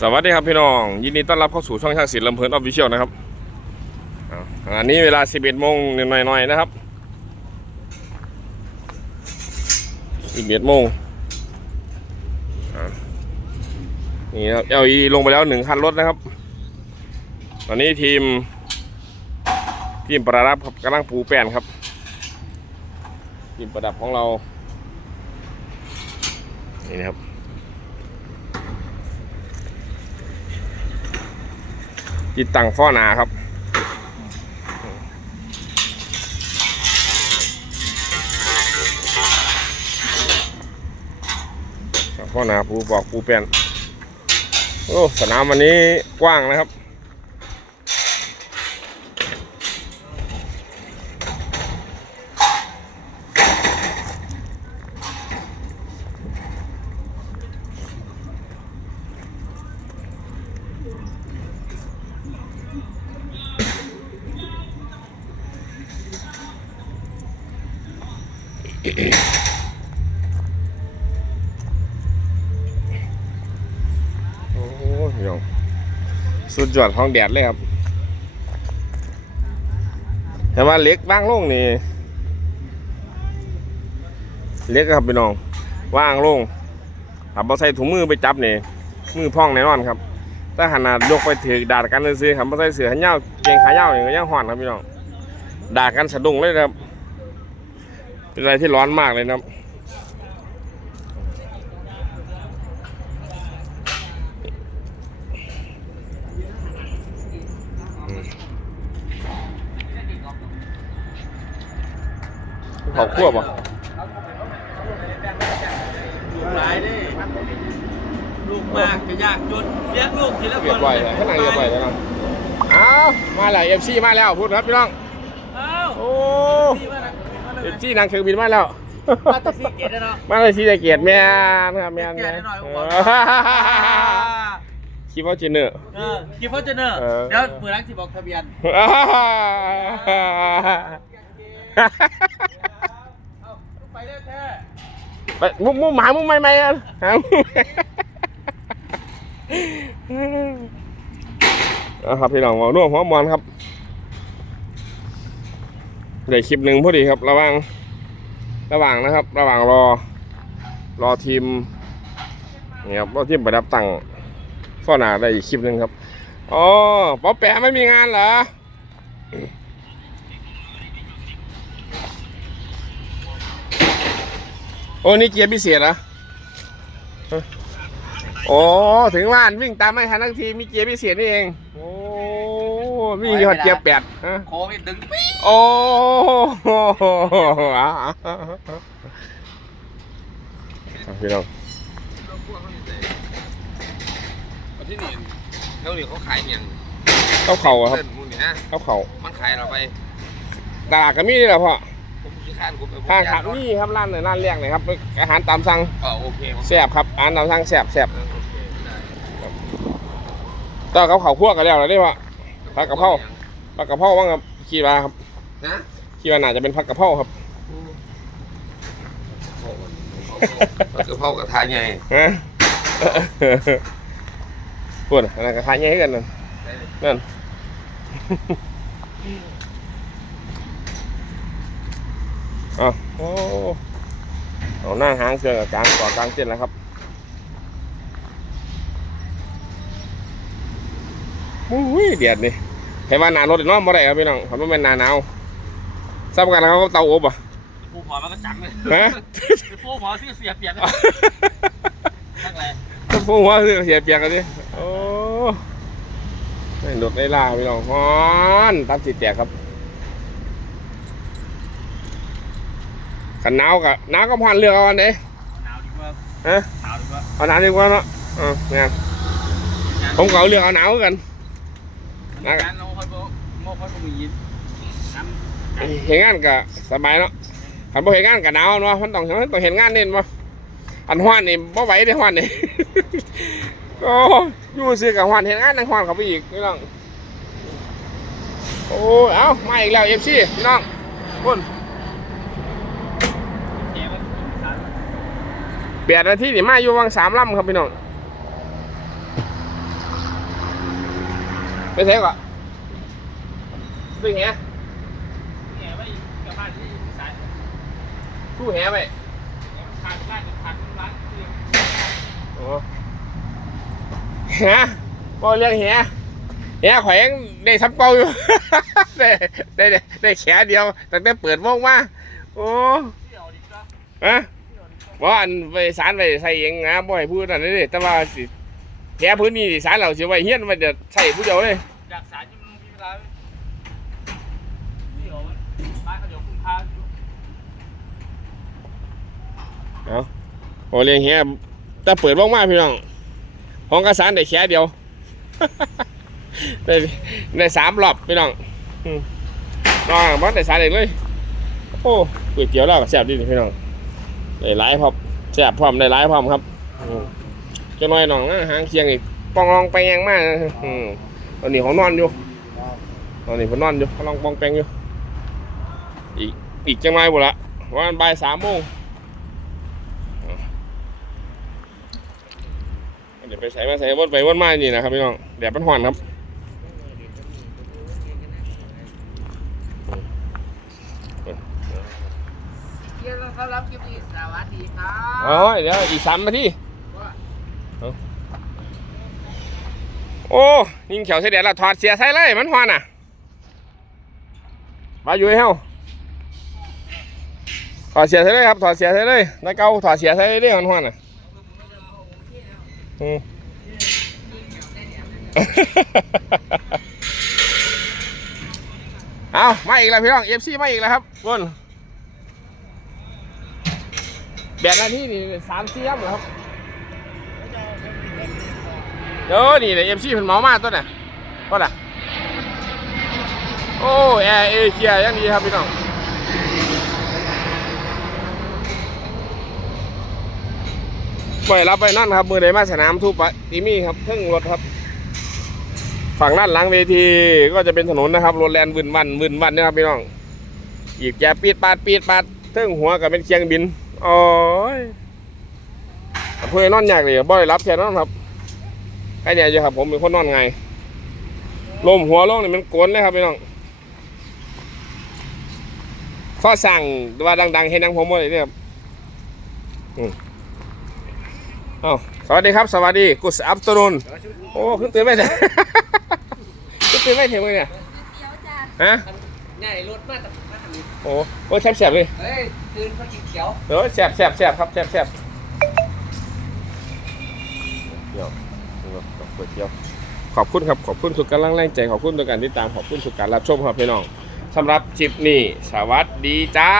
สวัสดีครับพี่น้อง ยินดีต้อนรับเข้าสู่ช่องช่างศิลป์ลำเพลินออฟฟิเชียลนะครับอันนี้เวลา 11โมงหน่อยๆนะครับ 11โมงนี่ครับ LE ลงไปแล้วหนึ่งคันรถนะครับ ตอนนี้ทีม ทีมประดับครับกำลังปูแป้นครับ ทีมประดับของเรา นี่นะครับ ติดตั้งฟ้อหนาครับฟ้อหนาปูบอกปูเปลี่ยนโอ้สนามวันนี้กว้างนะครับ โอ้ยพี่น้องสุดยอดของแดดเลยครับแต่ว่าเล็กว่างลงนี่เล็กครับพี่น้องว่างลงถ้าเราใส่ถุงมือไปจับนี่มือพองแน่นอนครับถ้าขนาดยกไปถือดาดกันเลยซื้อครับเราใส่เสือขนยาวเกงขายาวนี่ก็ยังห่อนครับพี่น้องดาดกันสะดุ้งเลยครับ เป็นอะไรที่ร้อนมากเลยนะครับเขาควบอะลูกหลายดิลูกมากจะยากจนเลี้ยงลูกทีละคนเรียบร้อยเลยข้างในเรียบร้อยแล้วน้องอ้าวมาแล้วเอฟซีมาแล้วพูดครับพี่น้องเอ้าโอ้พี่ว่านักเอฟซีนางเครื่องบินมาแล้ว มาตัดสิเกตเนาะมาเลยซีตะเกียรติแม่นะครับแม่เกียรติหน่อยผมบอกคิดว่าจีเนอร์ เออคิดว่าจะเนอะเออ เดี๋ยวมือรักสิบอกทะเบียนเอ้าไปได้แท้ไปมุมมุมหมามุมไม่ไม่อะหามุมเอาครับพี่น้องเอาน่วหัวมอนครับ เดี๋ยวคลิปหนึ่งพอดีครับ ระหว่างระหว่างนะครับ ระหว่างรอ รอทีมนี่ครับรอทีมประดับตังฟ้อหนาได้อีกคลิปหนึ่งครับอ๋อป๊อปแปะไม่มีงานเหรอโอ้นี่เกียร์พิเศษเหรอโอ้ถึงว่านวิ่งตามไม่ทันทั้งทีมีเกียร์พิเศษนี่เองโอ้ วิ่งยอดเกียร์แปดฮะโค้งอีกดึงปี๊ดโอ้โหพี่น้องที่นี่เขาเนี่ยเขาขายอย่างเข้าเข่าอะครับเส้นมูนี่นะเข้าเข่ามันขายเราไปตลาดก็มีนี่แหละพ่อผมขี้ข้านผมไปผมทางอยาขักบรถนี่ครับร้านไหนร้านแรกเลยครับ อาหารตามสั่งอ๋อโอเคผมแซ่บครับอาหารตามสั่งแซ่บแซ่บเออโอเคได้ต่อกับเขาวคั่วกันแล้วเหรอได้พ่อ ผักกะเพราผักกะเพราว่างครับคิดว่าครับนะคิดว่าน่าจะเป็นผักกะเพราครับมันคือเผากระทะไงฮะปวดอะไรกระทะใหญ่ให้กันนั่นนั่นเอาโอ้เอาหน้าหางเครื่องกับกลางก่อกลางเต้นแล้วครับ อุ้ยเดียดนี่ใครว่าหนารถอีกเน้องบ่ได้ครับพี่น้องเขาไม่เป็นหนาหนาวซ้ำกันแล้วเขาก็เตาอบอะผู้หมอมันก็จังเลยฮะผู้หมอซื้อเสียเปลี่ยนเลยทั้งแหล่ก็พูดว่าเสียเปียกกันดิโอ้ไม่หลุดได้ล่าพี่น้องฮอนตามสิแตกครับขันหนาวกับหนาวก็พอนเรือเอาอันไหนหนาวดีกว่าฮะหนาวดีกว่าเอาหนาวดีกว่าเนาะเออเนี่ยผมก็เอาเรือเอาหนาวกัน งานเราค่อยบอกโมค่อยบอกมียินเห็นงานก็สบายเนาะขันบ่เห็นงานก็หนาวเนาะมันต้องมันต้องเห็นงานเน้นบ่อันฮ้อนนี่บ่ไหวเด้ฮ้อนนี่โอ้อยู่ซื้อกับฮ้อนเห็นงานนังฮ้อนเขาไปอีกพี่น้องโอ้เอ้ามาอีกแล้ว FC พี่น้องคุณเจ๊มันแปดนาทีนี่มาอยู่วังสามลำครับพี่น้อง ไปเทก่อนไปแหแหไว้กับบ้านที่สายสู้แหไปขาดบ้านขาดร้านที่โอ้แหบ่เรื่องแหแหแขวงได้ซับเก่าอยู่ ได้ได้ได้แขเดียวตั้งแต่เปิดวงมาโอ้ฮะว่าอันไปสารไปใส่เองนะบ่ให้พูดนั่นเลยแต่ว่าสิ แค่พื้นที่สารเราสิไว้เฮี้ยนมันจะใส่ผู้เดียวเลยอยากสายที่มันมีเวลาไหมนี่เหรอบ้านเขาเดี๋ยวคุณพาอยู่เอาโอเลี้ยงเฮียแต่เปิดว่างมากพี่น้องห้องกระสานได้แค่เดียว ได้ได้สามรอบพี่น้องนอนบ้านได้สารเองเลย โอ้ก๋วยเตี๋ยวเราก็แซ่บดีพี่น้องได้หลายพร้อมแซ่บพร้อมได้หลายพร้อมครับอืม จะน้อยหน่องนะหางเคียงอีกปองรองไปยังมากอืมตอนนี้เขานอนอยู่ตอนนี้เขานอนอยู่เขาลองปองแปงอยู่ อีกอีกจังไรบุละวันบ่ายสามโมงเดี๋ยวไปใส่มาใส่วนไปวนมานี่นะครับพี่น้องแดดมันห่อนครับเที่ยวต้อนรับคลิปนี้สวัสดีครัอ๋อเดี๋ยวอีกสามนาทีเอา โอ้ยิงเขียวใส่แดดแล้วถอดเสียใส่เลยมันหอนอะมาอยู่ให้เฮาถอดเสียใส่เลยครับถอดเสียใส่เลยนายเก้าถอดเสียใส่เลยมันหอนอะอืมเอามาอีกแล้วพี่น้องเอฟซีมาอีกแล้วครับวนแบตหน้าที่นี่สามสี่ครับเหรอครับ เดี๋ยวนี่เลยเอฟซีเป็นเมามาตัวน่ะก็ล่ะโอ้แอร์เอเชียยังดีครับพี่น้องไปรับไปนั่นครับ มือใดมาสนามทูปะตีมี่ครับเครื่องรถครับ ฝั่งด้านหลังเวทีก็จะเป็นถนนนะครับรถแลนวืนวันวืนวันนะครับพี่น้องอีกแกปีดปาดปีดปาดเทิงหัวกับเป็นเคียงบินโอ้ยเพื่อนนอนยากเลยบ่ได้รับแค่นั้นครับ ครเนี่ยจะครับผมเป็นคนนอนไงลมหัวลงนี่มันโกนเลยครับพี่น้องข้อสั่งว่าดัง ๆ ให้นังผมหมดเลยเนี่ยครับอืมเอ้าสวัสดีครับ สวัสดีกุศอัปตรุนโอ้ขึ้นตื่นไม่เถอะขึ้นตื่นไม่เถอะมึงเนี่ยฮะง่ายรถมากแต่มาทางนี้โอ้โหแสบๆเลยเฮ้ยตื่นมากินเขียวเออแสบแสบแสบครับแสบแสบเดี๋ยว ก๋วยเตี๋ยว ขอบคุณครับ ขอบคุณสุกกำลังแรงใจ ขอบคุณต่อการติดตาม ขอบคุณสุกการรับชมครับพี่น้องสำหรับคลิปนี่สวัสดีจ้า